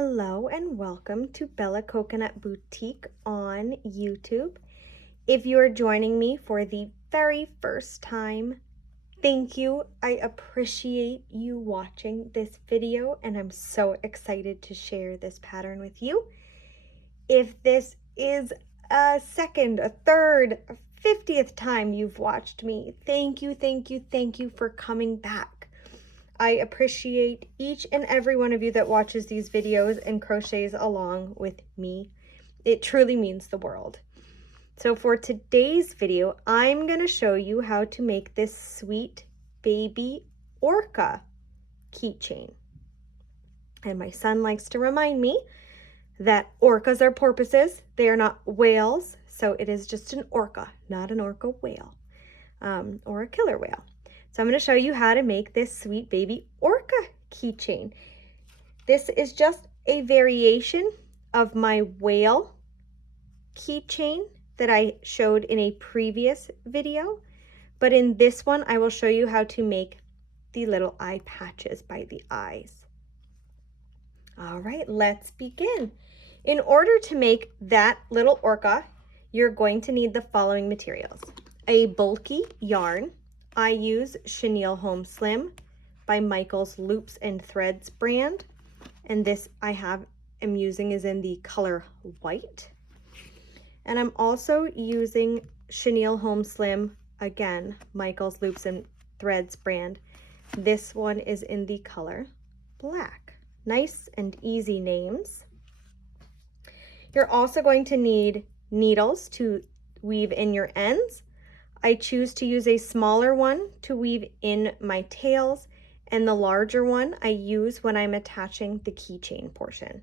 Hello and welcome to Bella Coconut Boutique on YouTube. If you are joining me for the very first time, thank you. I appreciate you watching this video and I'm so excited to share this pattern with you. If this is a second, a third, a 50th time you've watched me, thank you for coming back. I appreciate each and every one of you that watches these videos and crochets along with me. It truly means the world. So for today's video, I'm going to show you how to make this sweet baby orca keychain. And my son likes to remind me that orcas are porpoises. They are not whales. So it is just an orca, not an orca whale or a killer whale. So I'm going to show you how to make this sweet baby orca keychain. This is just a variation of my whale keychain that I showed in a previous video. But in this one, I will show you how to make the little eye patches by the eyes. All right, let's begin. In order to make that little orca, you're going to need the following materials. A bulky yarn. I use Chenille Home Slim by Michael's Loops and Threads brand. And this am using is in the color white. And I'm also using Chenille Home Slim, again, Michael's Loops and Threads brand. This one is in the color black. Nice and easy names. You're also going to need needles to weave in your ends. I choose to use a smaller one to weave in my tails, and the larger one I use when I'm attaching the keychain portion.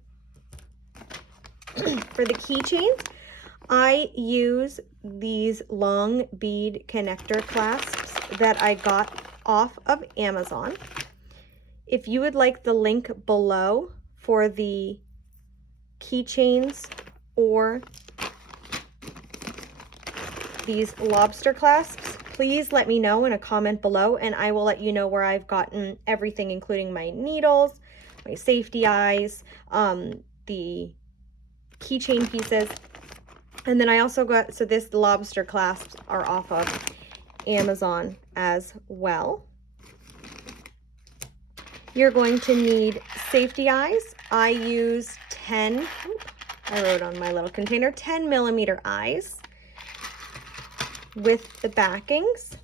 For the keychain, I use these long bead connector clasps that I got off of Amazon. If you would like the link below for the keychains or these lobster clasps, please let me know in a comment below and I will let you know where I've gotten everything, including my needles, my safety eyes, the keychain pieces. And then I also got, so this lobster clasps are off of Amazon as well. You're going to need safety eyes. I use 10, I wrote on my little container, 10 millimeter eyes. With the backings,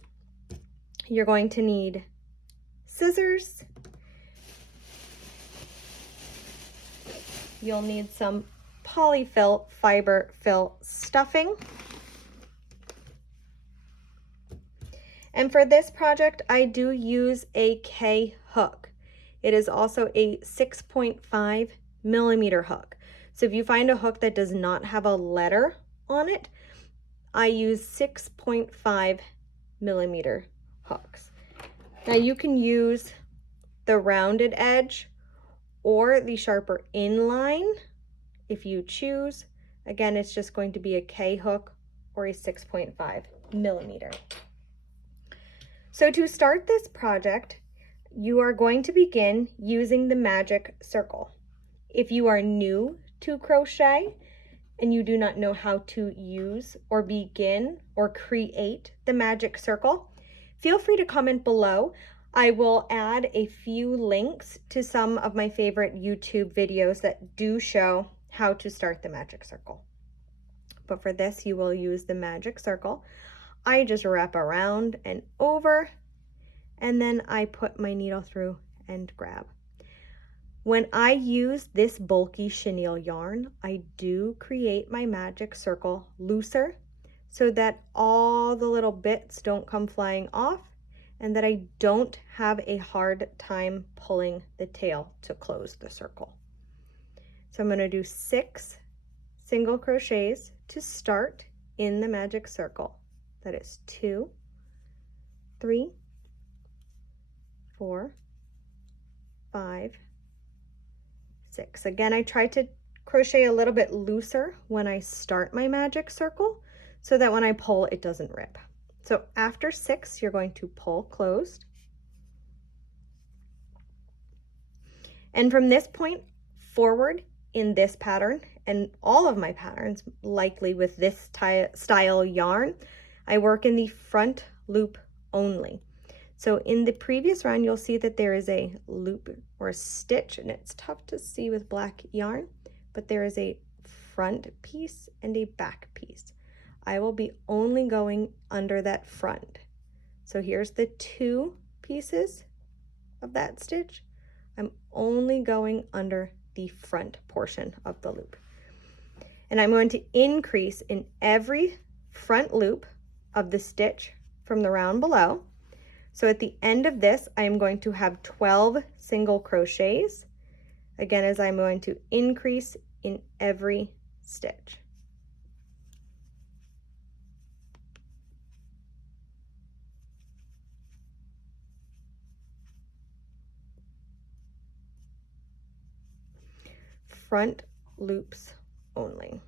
you're going to need scissors. You'll need some polyfill fiber fill stuffing. And for this project, I do use a K hook. It is also a 6.5 millimeter hook. So if you find a hook that does not have a letter on it, I use 6.5 millimeter hooks. Now you can use the rounded edge or the sharper inline if you choose. Again, it's just going to be a K hook or a 6.5 millimeter. So to start this project, you are going to begin using the magic circle. If you are new to crochet, and you do not know how to use or begin or create the magic circle, feel free to comment below. I will add a few links to some of my favorite YouTube videos that do show how to start the magic circle. But for this, you will use the magic circle. I just wrap around and over, and then I put my needle through and grab. When I use this bulky chenille yarn, I do create my magic circle looser so that all the little bits don't come flying off and that I don't have a hard time pulling the tail to close the circle. So I'm going to do 6 single crochets to start in the magic circle. That is 2, 3, 4, 5, 6. Again, I try to crochet a little bit looser when I start my magic circle so that when I pull, it doesn't rip. So after 6, you're going to pull closed. And from this point forward in this pattern, and all of my patterns, likely with this style yarn, I work in the front loop only. So in the previous round, you'll see that there is a loop or a stitch, and it's tough to see with black yarn, but there is a front piece and a back piece. I will be only going under that front. So here's the two pieces of that stitch. I'm only going under the front portion of the loop. And I'm going to increase in every front loop of the stitch from the round below. So at the end of this, I am going to have 12 single crochets, again, as I'm going to increase in every stitch. Front loops only.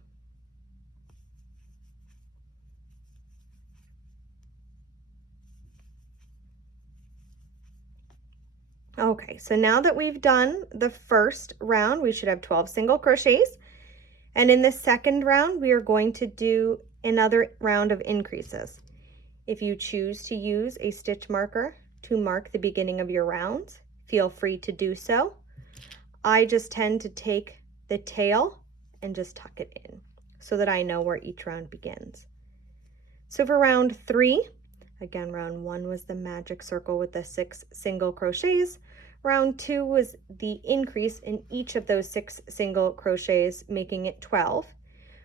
Okay, so now that we've done the first round, we should have 12 single crochets. And in the second round, we are going to do another round of increases. If you choose to use a stitch marker to mark the beginning of your rounds, feel free to do so. I just tend to take the tail and just tuck it in so that I know where each round begins. So for round 3, again, round 1 was the magic circle with the 6 single crochets. Round 2 was the increase in each of those 6 single crochets, making it 12.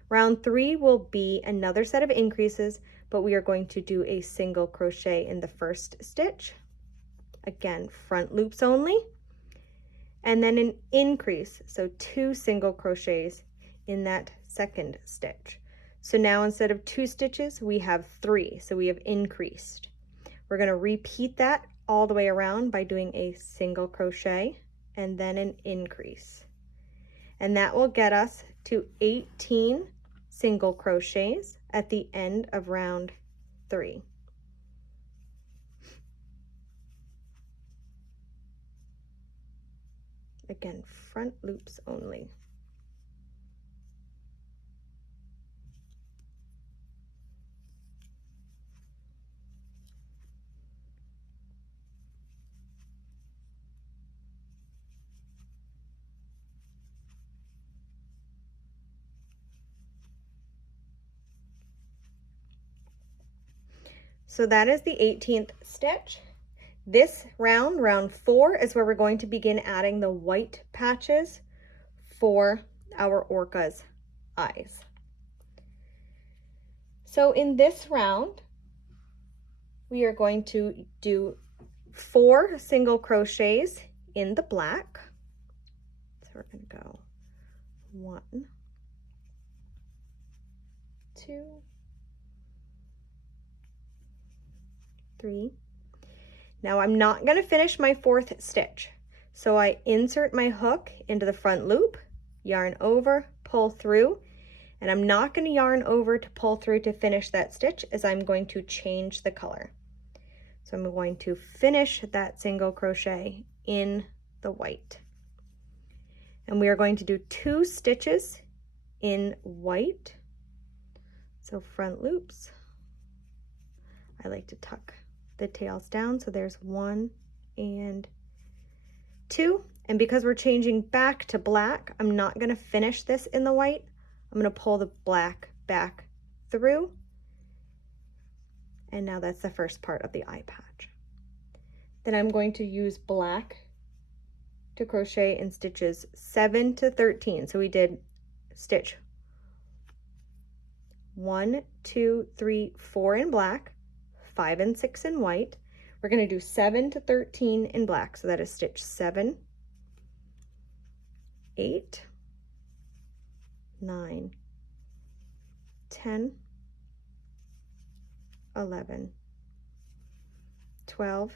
Round 3 will be another set of increases, but we are going to do a single crochet in the first stitch. Again, front loops only. And then an increase, so 2 single crochets in that second stitch. So now instead of 2 stitches, we have 3, so we have increased. We're going to repeat that all the way around by doing a single crochet and then an increase. And that will get us to 18 single crochets at the end of round 3. Again, front loops only. So that is the 18th stitch. This round, round 4, is where we're going to begin adding the white patches for our orca's eyes. So in this round, we are going to do 4 single crochets in the black. So we're going to go 1, 2, 3. Now I'm not going to finish my 4th stitch. So I insert my hook into the front loop, yarn over, pull through, and I'm not going to yarn over to pull through to finish that stitch, as I'm going to change the color. So I'm going to finish that single crochet in the white. And we are going to do 2 stitches in white. So front loops. I like to tuck the tails down, so there's 1 and 2. And because we're changing back to black, I'm not going to finish this in the white. I'm going to pull the black back through, and now that's the first part of the eye patch. Then I'm going to use black to crochet in stitches 7 to 13. So we did stitch 1, 2, 3, 4 in black, 5 and 6 in white. We're going to do 7 to 13 in black, so that is stitch 7, 8, 9, 10, 11, 12,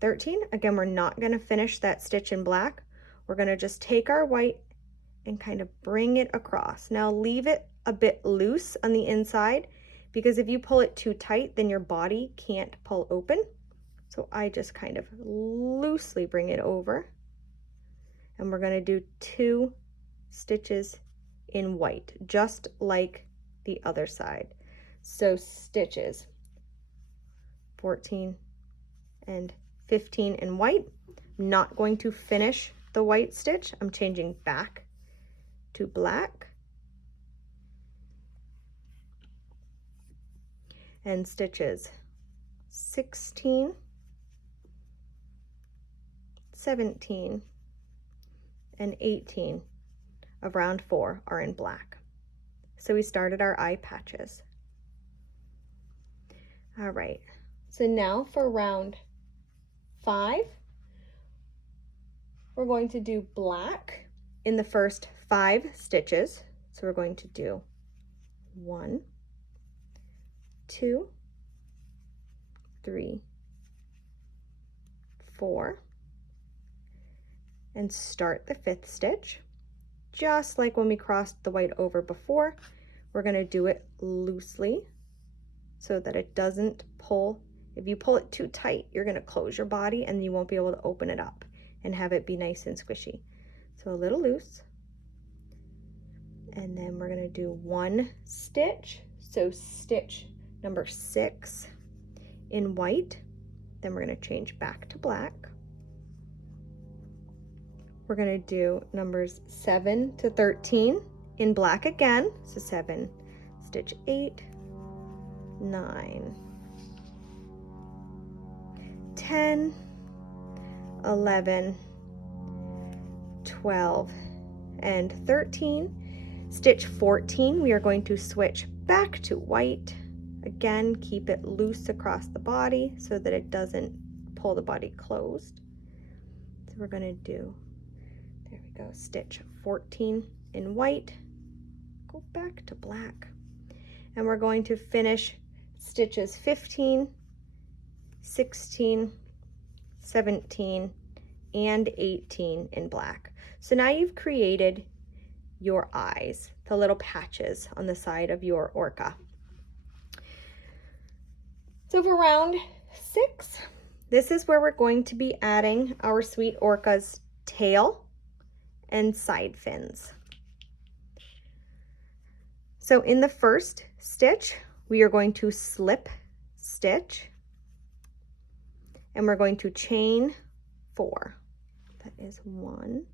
13. Again, we're not going to finish that stitch in black. We're going to just take our white and kind of bring it across. Now leave it a bit loose on the inside, because if you pull it too tight, then your body can't pull open. So I just kind of loosely bring it over, and we're going to do 2 stitches in white, just like the other side. So stitches 14 and 15 in white. I'm not going to finish the white stitch. I'm changing back to black. And stitches 16, 17, and 18 of round 4 are in black. So we started our eye patches. All right, so now for round 5, we're going to do black in the first 5 stitches. So we're going to do 1, 2, 3, 4, and start the 5th stitch. Just like when we crossed the white over before, we're going to do it loosely so that it doesn't pull. If you pull it too tight, you're going to close your body and you won't be able to open it up and have it be nice and squishy. So a little loose. And then we're going to do 1 stitch. So stitch number 6 in white. Then we're going to change back to black. We're going to do numbers 7 to 13 in black again. So 7, stitch 8, 9, 10, 11, 12, and 13. Stitch 14, we are going to switch back to white. Again, keep it loose across the body so that it doesn't pull the body closed. So we're going to do, there we go, stitch 14 in white, go back to black, and we're going to finish stitches 15, 16, 17, and 18 in black. So now you've created your eyes, the little patches on the side of your orca. So for round 6, this is where we're going to be adding our sweet orca's tail and side fins. So in the first stitch, we are going to slip stitch, and we're going to chain 4. That is 1,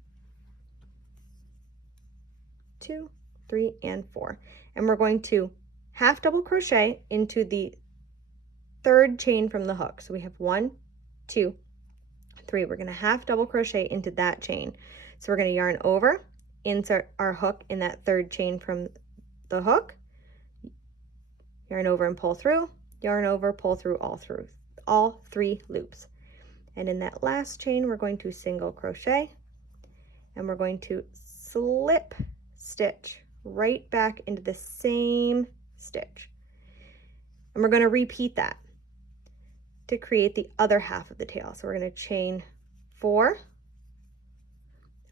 2, 3, and 4. And we're going to half double crochet into the 3rd chain from the hook. So we have 1, 2, 3. We're going to half double crochet into that chain. So we're going to yarn over, insert our hook in that 3rd chain from the hook, yarn over and pull through, yarn over, pull through all 3 loops. And in that last chain, we're going to single crochet, and we're going to slip stitch right back into the same stitch. And we're going to repeat that to create the other half of the tail. So we're going to chain 4.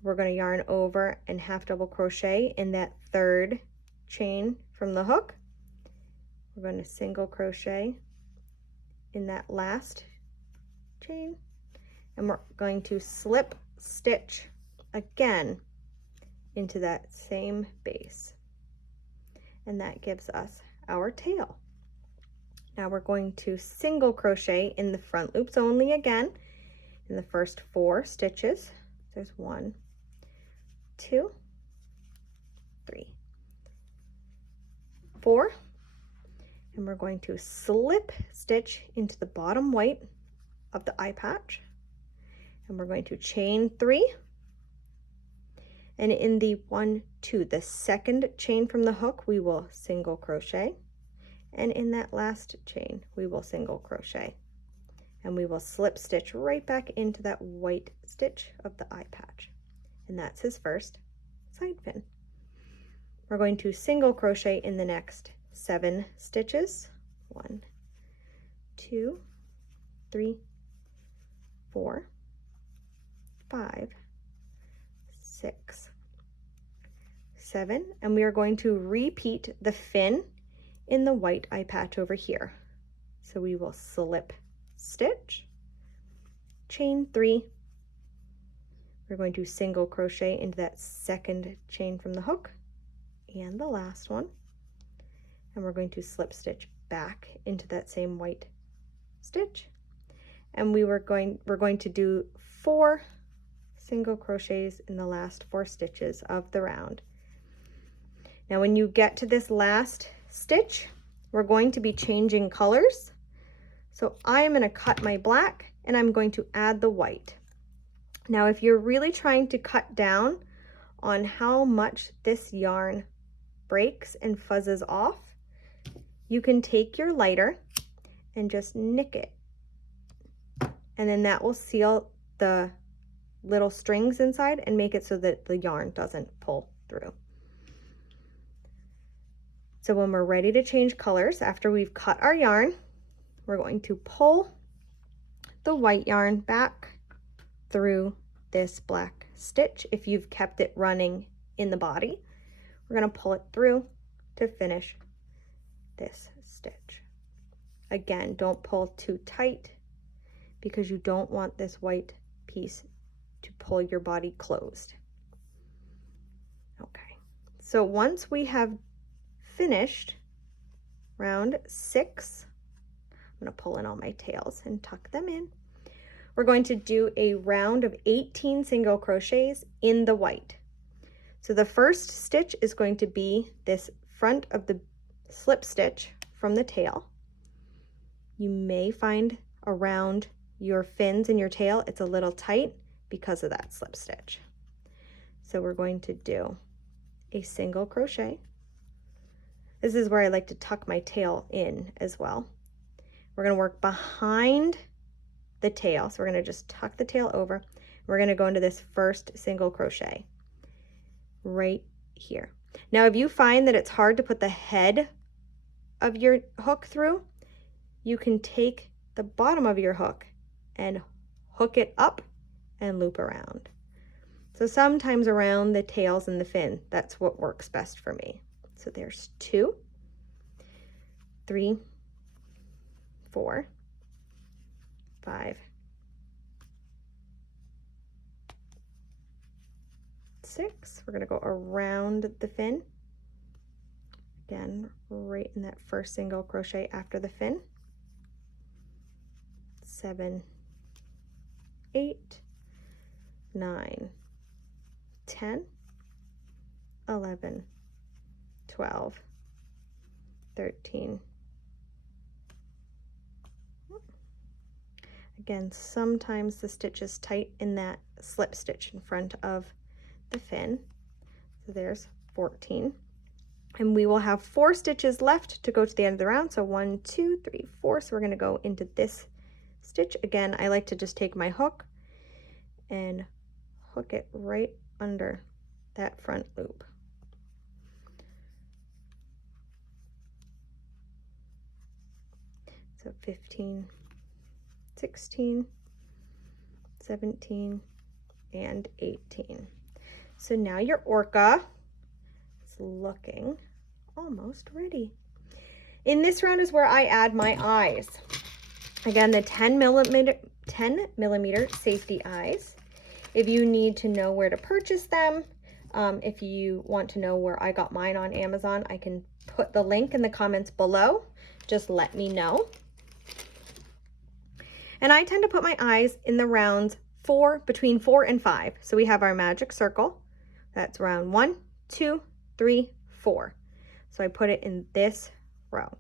We're going to yarn over and half double crochet in that 3rd chain from the hook. We're going to single crochet in that last chain, and we're going to slip stitch again into that same base, and that gives us our tail. Now we're going to single crochet in the front loops only again in the first 4 stitches. There's 1, 2, 3, 4, and we're going to slip stitch into the bottom white of the eye patch, and we're going to chain 3, and in the 1, 2, the 2nd chain from the hook, we will single crochet, and in that last chain we will single crochet, and we will slip stitch right back into that white stitch of the eye patch, and that's his first side fin. We're going to single crochet in the next 7 stitches. 1, 2, 3, 4, 5, 6, 7, and we are going to repeat the fin in the white eye patch over here. So we will slip stitch, chain 3, We're going to single crochet into that second chain from the hook and the last one, and we're going to slip stitch back into that same white stitch, and we're going to do 4 single crochets in the last 4 stitches of the round. Now when you get to this last stitch, we're going to be changing colors. So I am going to cut my black and I'm going to add the white. Now if you're really trying to cut down on how much this yarn breaks and fuzzes off, you can take your lighter and just nick it, and then that will seal the little strings inside and make it so that the yarn doesn't pull through. So when we're ready to change colors, after we've cut our yarn, we're going to pull the white yarn back through this black stitch. If you've kept it running in the body, we're going to pull it through to finish this stitch. Again, don't pull too tight because you don't want this white piece to pull your body closed. Okay, so once we have finished round 6, I'm going to pull in all my tails and tuck them in. We're going to do a round of 18 single crochets in the white. So the first stitch is going to be this front of the slip stitch from the tail. You may find around your fins and your tail it's a little tight because of that slip stitch. So we're going to do a single crochet. This is where I like to tuck my tail in as well. We're going to work behind the tail. So we're going to just tuck the tail over. We're going to go into this first single crochet right here. Now, if you find that it's hard to put the head of your hook through, you can take the bottom of your hook and hook it up and loop around. So sometimes around the tails and the fin, that's what works best for me. So there's 2, 3, 4, 5, 6. We're going to go around the fin. Again, right in that first single crochet after the fin. 7, 8, 9, 10, 11, 12, 13. Again, sometimes the stitch is tight in that slip stitch in front of the fin. So there's 14. And we will have 4 stitches left to go to the end of the round. So 1, 2, 3, 4. So we're going to go into this stitch. Again, I like to just take my hook and hook it right under that front loop. So 15, 16, 17, and 18. So now your orca is looking almost ready. In this round is where I add my eyes. Again, the 10 millimeter safety eyes. If you need to know where to purchase them, if you want to know where I got mine on Amazon, I can put the link in the comments below. Just let me know. And I tend to put my eyes in the rounds between 4 and 5. So we have our magic circle. That's round 1, 2, 3, 4. So I put it in this row.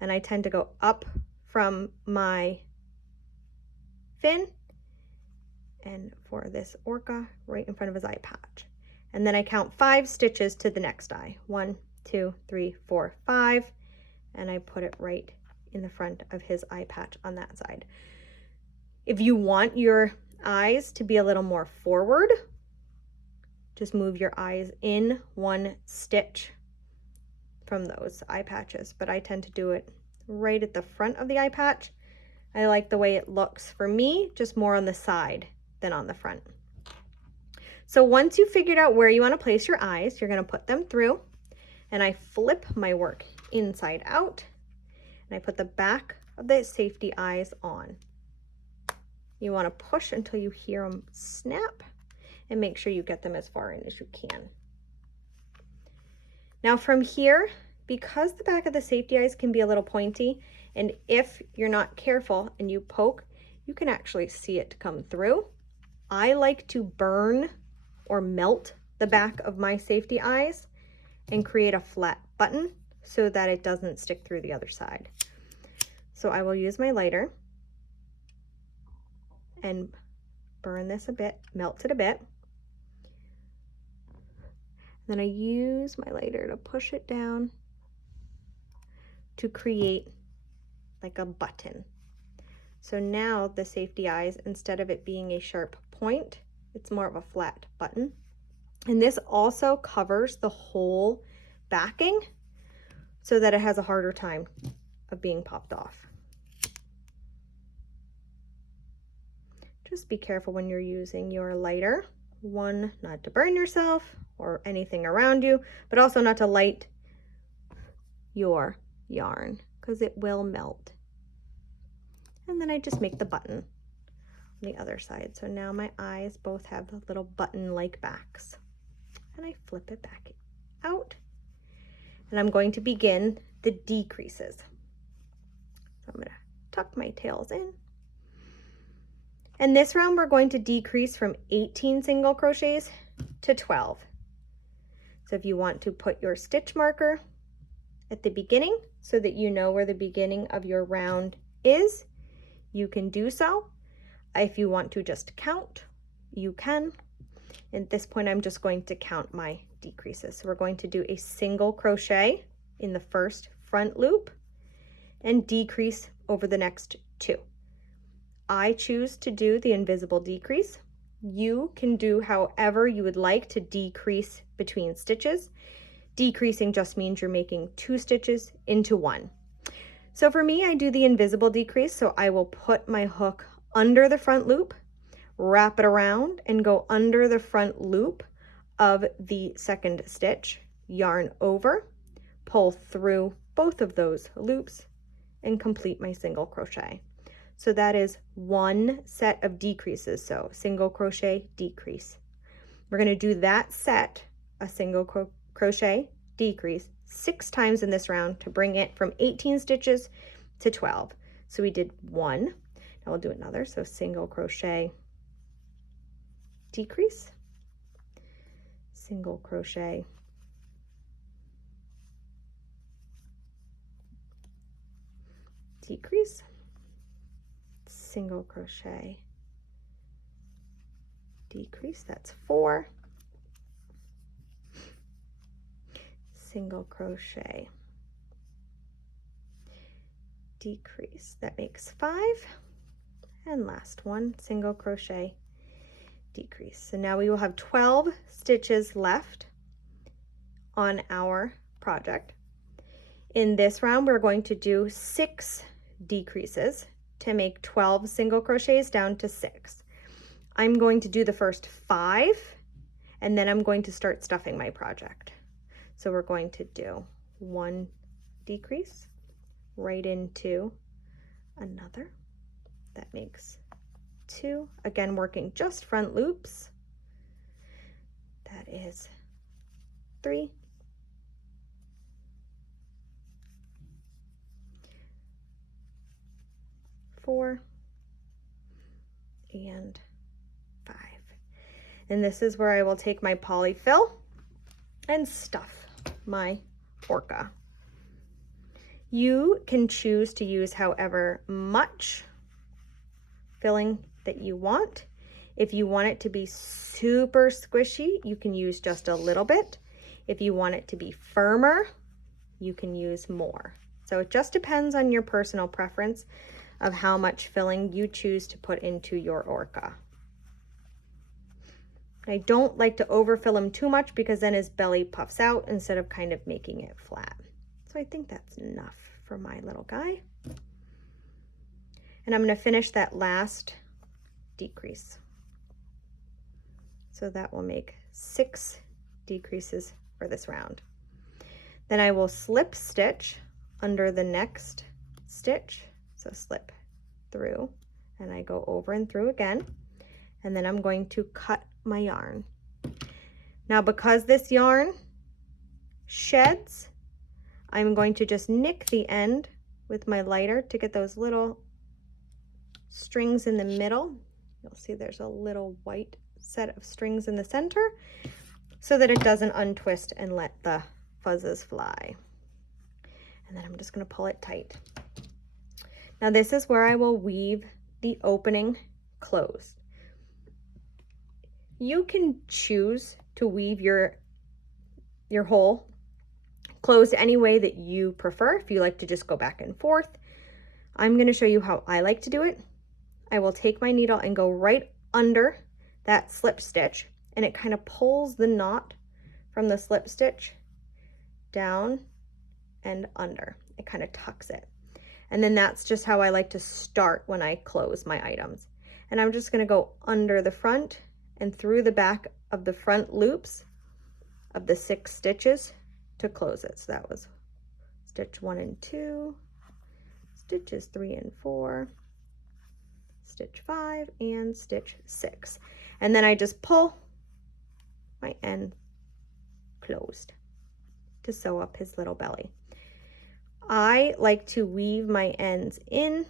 And I tend to go up from my fin and for this orca right in front of his eye patch. And then I count 5 stitches to the next eye. 1, 2, 3, 4, 5. And I put it right in the front of his eye patch on that side. If you want your eyes to be a little more forward, just move your eyes in 1 stitch from those eye patches. But I tend to do it right at the front of the eye patch. I like the way it looks for me, just more on the side than on the front. So once you figured out where you want to place your eyes, you're going to put them through, and I flip my work inside out, and I put the back of the safety eyes on. You want to push until you hear them snap, and make sure you get them as far in as you can. Now from here, because the back of the safety eyes can be a little pointy, and if you're not careful and you poke, you can actually see it come through. I like to burn or melt the back of my safety eyes and create a flat button so that it doesn't stick through the other side. So I will use my lighter and burn this a bit, melt it a bit. Then I use my lighter to push it down to create like a button. So now the safety eyes, instead of it being a sharp point, it's more of a flat button. And this also covers the whole backing so that it has a harder time of being popped off. Just be careful when you're using your lighter. One, not to burn yourself or anything around you, but also not to light your yarn because it will melt. And then I just make the button on the other side. So now my eyes both have little button-like backs. And I flip it back out. And I'm going to begin the decreases. So I'm going to tuck my tails in. And this round we're going to decrease from 18 single crochets to 12. So if you want to put your stitch marker at the beginning so that you know where the beginning of your round is, you can do so. If you want to just count, you can. At this point, I'm just going to count my decreases. So we're going to do a single crochet in the first front loop and decrease over the next two. I choose to do the invisible decrease. You can do however you would like to decrease between stitches. Decreasing just means you're making 2 stitches into 1. So for me, I do the invisible decrease. So I will put my hook under the front loop, wrap it around, and go under the front loop of the second stitch, yarn over, pull through both of those loops, and complete my single crochet. So that is one set of decreases. So single crochet, decrease. We're going to do that set, a single crochet, decrease, 6 times in this round to bring it from 18 stitches to 12. So we did 1. Now we'll do another. So single crochet, decrease, single crochet, decrease, single crochet, decrease, that's 4, single crochet, decrease, that makes 5, and last one, single crochet, decrease. So now we will have 12 stitches left on our project. In this round, we're going to do 6 decreases to make 12 single crochets down to 6. I'm going to do the first 5, and then I'm going to start stuffing my project. So we're going to do 1 decrease right into another. That makes 2. Again, working just front loops. That is 3. 4 and 5. And this is where I will take my polyfill and stuff my orca. You can choose to use however much filling that you want. If you want it to be super squishy, you can use just a little bit. If you want it to be firmer, you can use more. So it just depends on your personal preference of how much filling you choose to put into your orca. I don't like to overfill him too much because then his belly puffs out instead of kind of making it flat. So I think that's enough for my little guy. And I'm going to finish that last decrease. So that will make 6 decreases for this round. Then I will slip stitch under the next stitch. So slip through, and I go over and through again. And then I'm going to cut my yarn. Now, because this yarn sheds, I'm going to just nick the end with my lighter to get those little strings in the middle. You'll see there's a little white set of strings in the center so that it doesn't untwist and let the fuzzes fly. And then I'm just going to pull it tight. Now this is where I will weave the opening closed. You can choose to weave your hole closed any way that you prefer. If you like to just go back and forth, I'm going to show you how I like to do it. I will take my needle and go right under that slip stitch, and it kind of pulls the knot from the slip stitch down and under. It kind of tucks it. And then that's just how I like to start when I close my items. And I'm just going to go under the front and through the back of the front loops of the 6 stitches to close it. So that was stitch 1 and 2, stitches 3 and 4, stitch 5, and stitch 6. And then I just pull my end closed to sew up his little belly. I like to weave my ends in,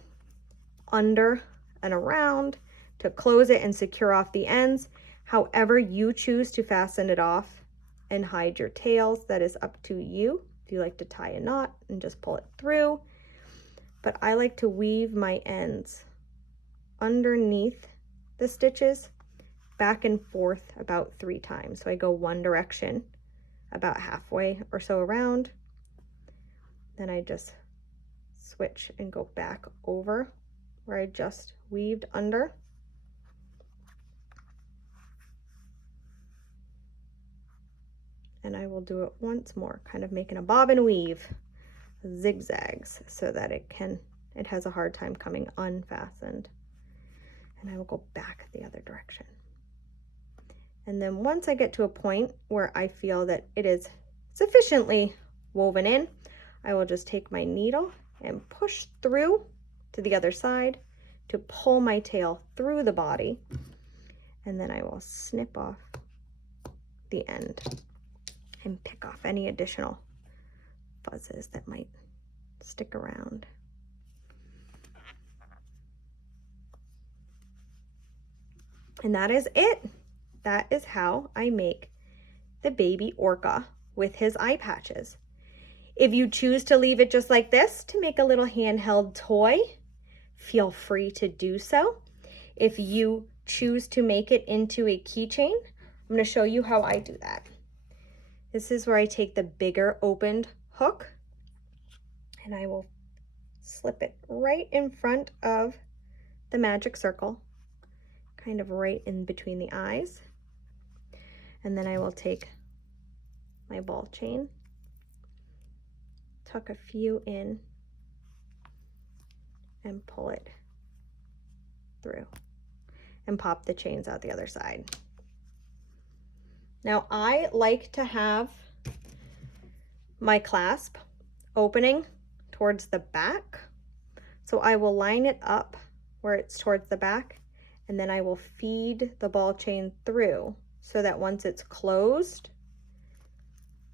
under, and around to close it and secure off the ends. However you choose to fasten it off and hide your tails, that is up to you. If you like to tie a knot and just pull it through. But I like to weave my ends underneath the stitches back and forth about 3 times. So I go one direction about halfway or so around. Then I just switch and go back over where I just weaved under. And I will do it once more, kind of making a bob and weave, zigzags, so that it has a hard time coming unfastened. And I will go back the other direction. And then once I get to a point where I feel that it is sufficiently woven in, I will just take my needle and push through to the other side to pull my tail through the body. And then I will snip off the end and pick off any additional fuzzes that might stick around. And that is it. That is how I make the baby orca with his eye patches. If you choose to leave it just like this to make a little handheld toy, feel free to do so. If you choose to make it into a keychain, I'm going to show you how I do that. This is where I take the bigger opened hook and I will slip it right in front of the magic circle, kind of right in between the eyes. And then I will take my ball chain, tuck a few in, and pull it through and pop the chains out the other side. Now I like to have my clasp opening towards the back, so I will line it up where it's towards the back, and then I will feed the ball chain through so that once it's closed,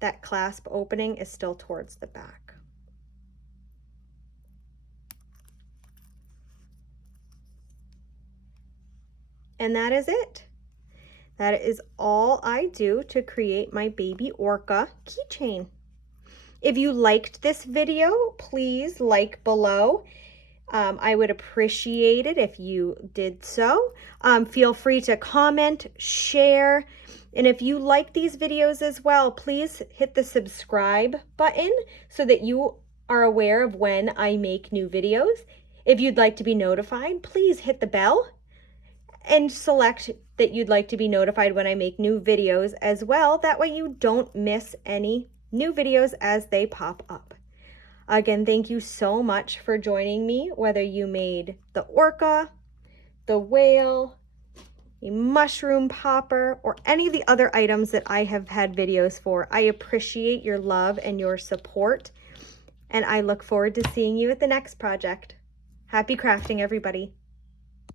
that clasp opening is still towards the back. And that is it. That is all I do to create my baby orca keychain. If you liked this video, please like below. I would appreciate it if you did so. Feel free to comment, share, and if you like these videos as well, please hit the subscribe button so that you are aware of when I make new videos. If you'd like to be notified, please hit the bell and select that you'd like to be notified when I make new videos as well. That way you don't miss any new videos as they pop up. Again, thank you so much for joining me, whether you made the orca, the whale, a mushroom popper, or any of the other items that I have had videos for. I appreciate your love and your support, and I look forward to seeing you at the next project. Happy crafting, everybody.